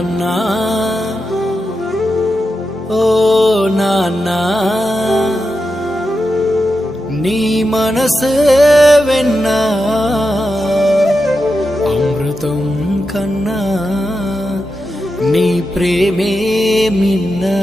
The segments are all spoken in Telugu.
నాన్నా ఓ నాన్నా నీ మనసే వెన్నా అమృతం కన్నా నీ ప్రేమే మిన్నా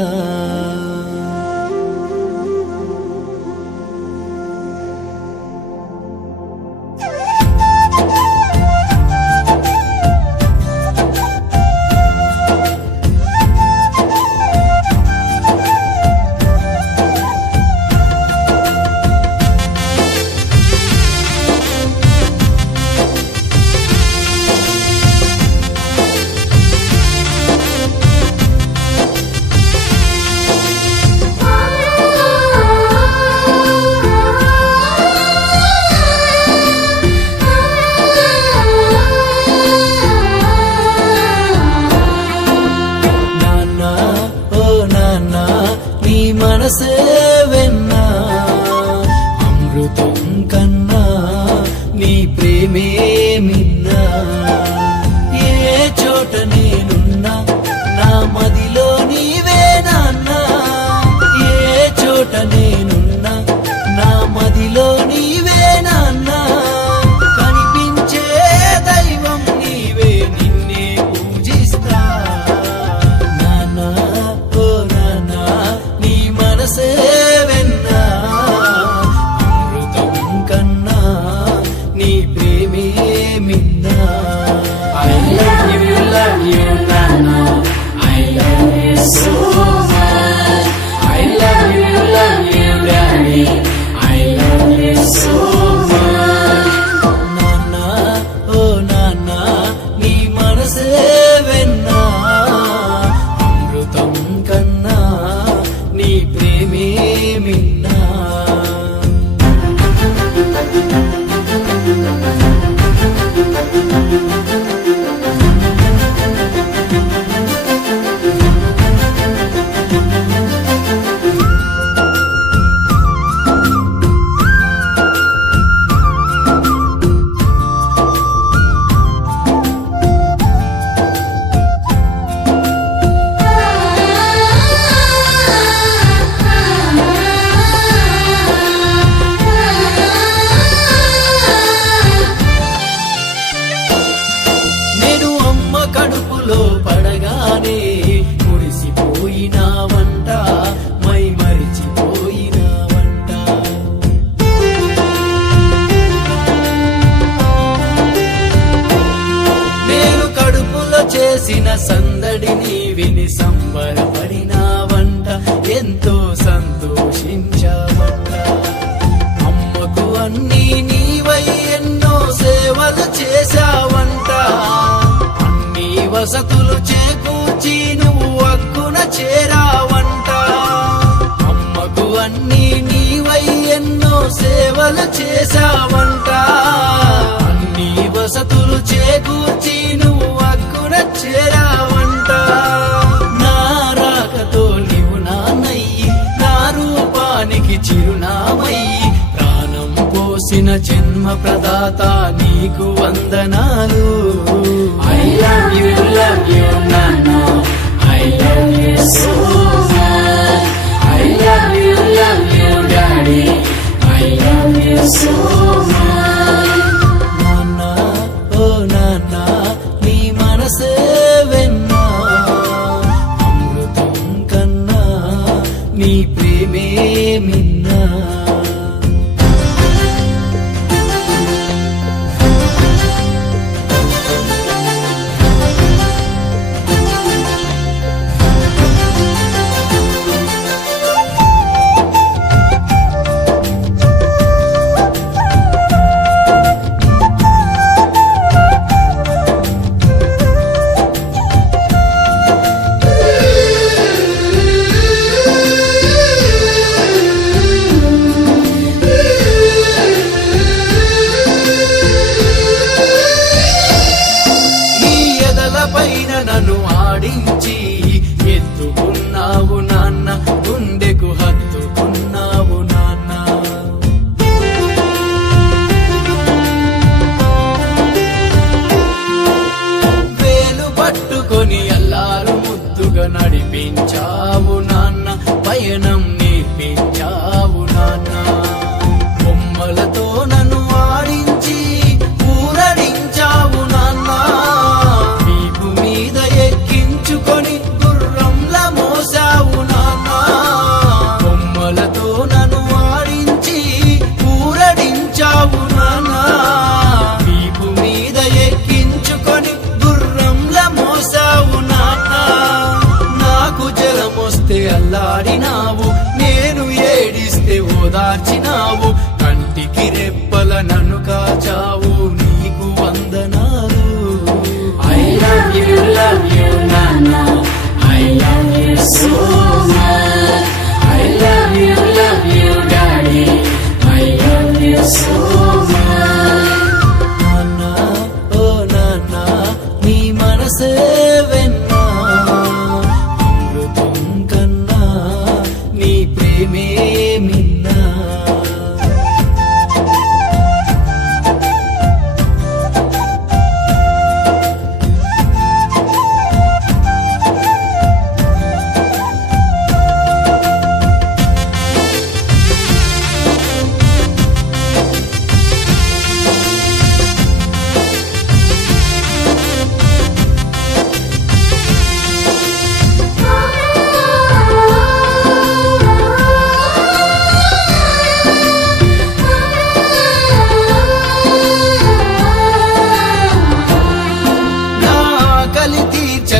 మనసే వెన్నా అమృతం కన్నా నీ ప్రేమే మిన్నా ఏ చోట నేనున్నా నా మదిలో నీవే నాన్నా ఏ చోట నేనున్నా నా మదిలో నీవే నాన్నా కనిపించే దైవం నీవే నిన్నే పూజిస్తా నాన్నా ఓ నాన్నా మనసే వెన్నా అమృతం కన్నా నీ ప్రేమే మిన్నా I love you Nana I love you so much I love you Daddy I love you so much Nana oh Nana నీ మనసే వెన్నా అమృతం కన్నా నీ ప్రేమే మిన్నా కడుపులో పడగానే మురిసిపోయినావంట మై మరిచిపోయినావంట నేను కడుపులో చేసిన సందడిని విని సంబరపడినావంట ఎంతో సంతోషించావంట అమ్మకు అన్నీ నీవై ఎన్నో సేవలు చేశావంట వసతులు చేకూర్చి నువ్వు హక్కున చేరావంట అమ్మకు అన్నీ నీవై ఎన్నో సేవలు చేశావంట అన్ని వసతులు చేకూర్చి నువ్వు హక్కున చేరావంట నా రాకతో నీవు నాన్నయ్యి నా రూపానికి చిరునామయ్యి ప్రాణం పోసిన జన్మ ప్రదాత నీకు వందనాలు I love you Nana I love you so much I love you Daddy I love you so much Nana oh Nana నీ మనసే వెన్నా అమృతం కన్నా నీ ప్రేమే మిన్నా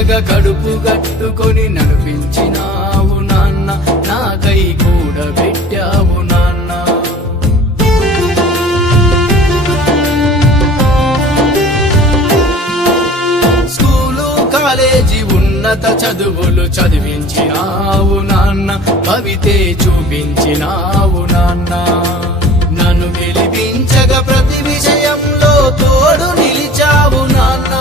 చల్లగా కడుపు గట్టుకొని నడిపించినావు నాన్న, నాకై కూడా పెట్టావు నాన్న. స్కూలు కాలేజీ ఉన్నత చదువులు చదివించినావు నాన్న, భవితే చూపించినావు నాన్న. నన్ను గెలిపించగా ప్రతి విషయంలో తోడు నిలిచావు నాన్న.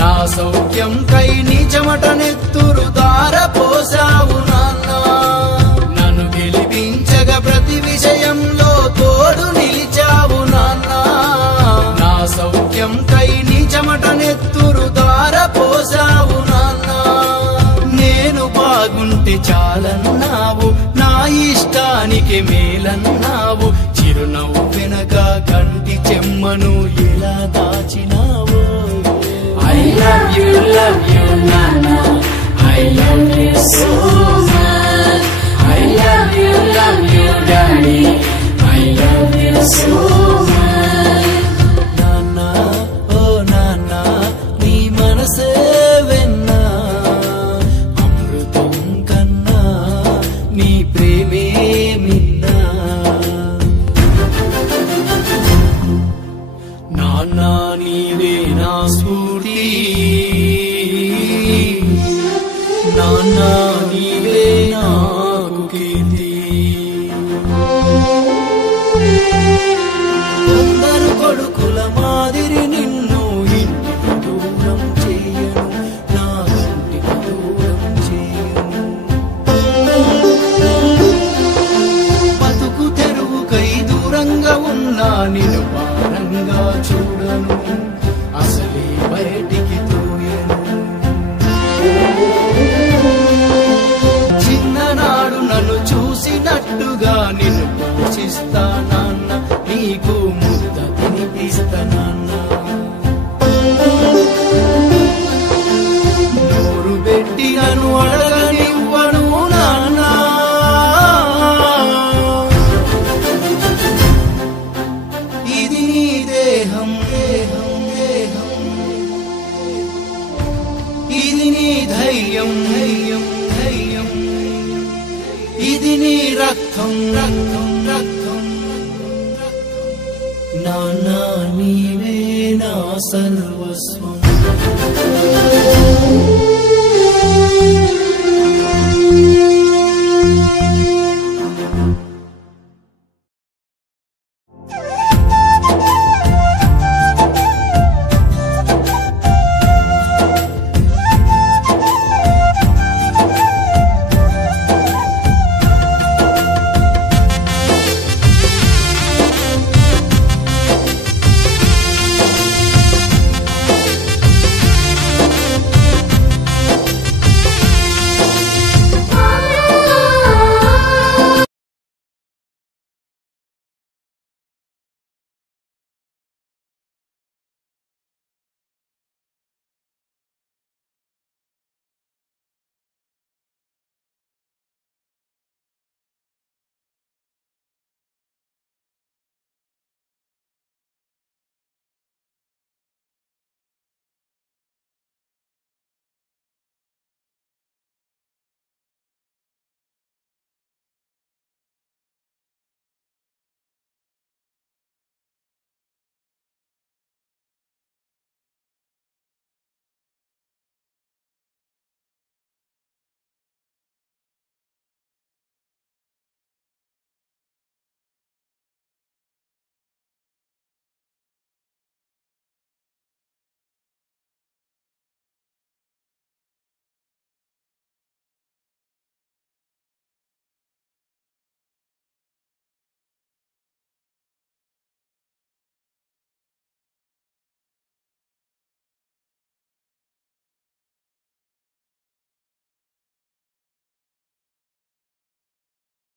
నా సౌఖ్యం కై నీ చెమట నెత్తురు ధారపోసావు నాన్న. నన్ను గెలిపించగా ప్రతి విషయంలో తోడు నిలిచావు నాన్న. నా సౌఖ్యం కై నీ చెమట నెత్తురు ధారపోసావు నాన్న. నేను బాగుంటే చాలన్నావు, నా ఇష్టానికి మేలన్నావు. చిరునవ్వు వెనక కంటి చెమ్మను ఎలా దాచినావో. I love you Nana, I love you so much. I love you Daddy, I love you so much. Nana, oh Nana, నీ మనసే వెన్నా, అమృతం కన్నా నీ ప్రేమే మిన్నా. నాన్నా నీవే నా స్ఫూర్తి, నాన్నా నీవే నాకు కీర్తి. కొందరు కొడుకుల మాదిరి నిన్ను ఇంటికి దూరం చేయను, నా ఇంటికి దూరం చేయను. బతుకు తెరువుకై దూరంగా ఉన్నా నిన్ను భారంగా చూడను, అసలే బయటికి తోయను. చిన్ననాడు నన్ను చూసినట్టుగా నిన్ను పోషిస్తా నాన్న, నీకు ముద్ద తినిపిస్తా నాన్న. నోరు పెట్టి నన్ను అడగనివ్వను నాన్న. ఇది నీ దేహం, దేహం, దేహం. ఇది నీ ధైర్యం, ధైర్యం, ధైర్యం. ఇది నీ రక్తం, రక్తం, రక్తం. నాన్న నీవే నా సర్వస్వం.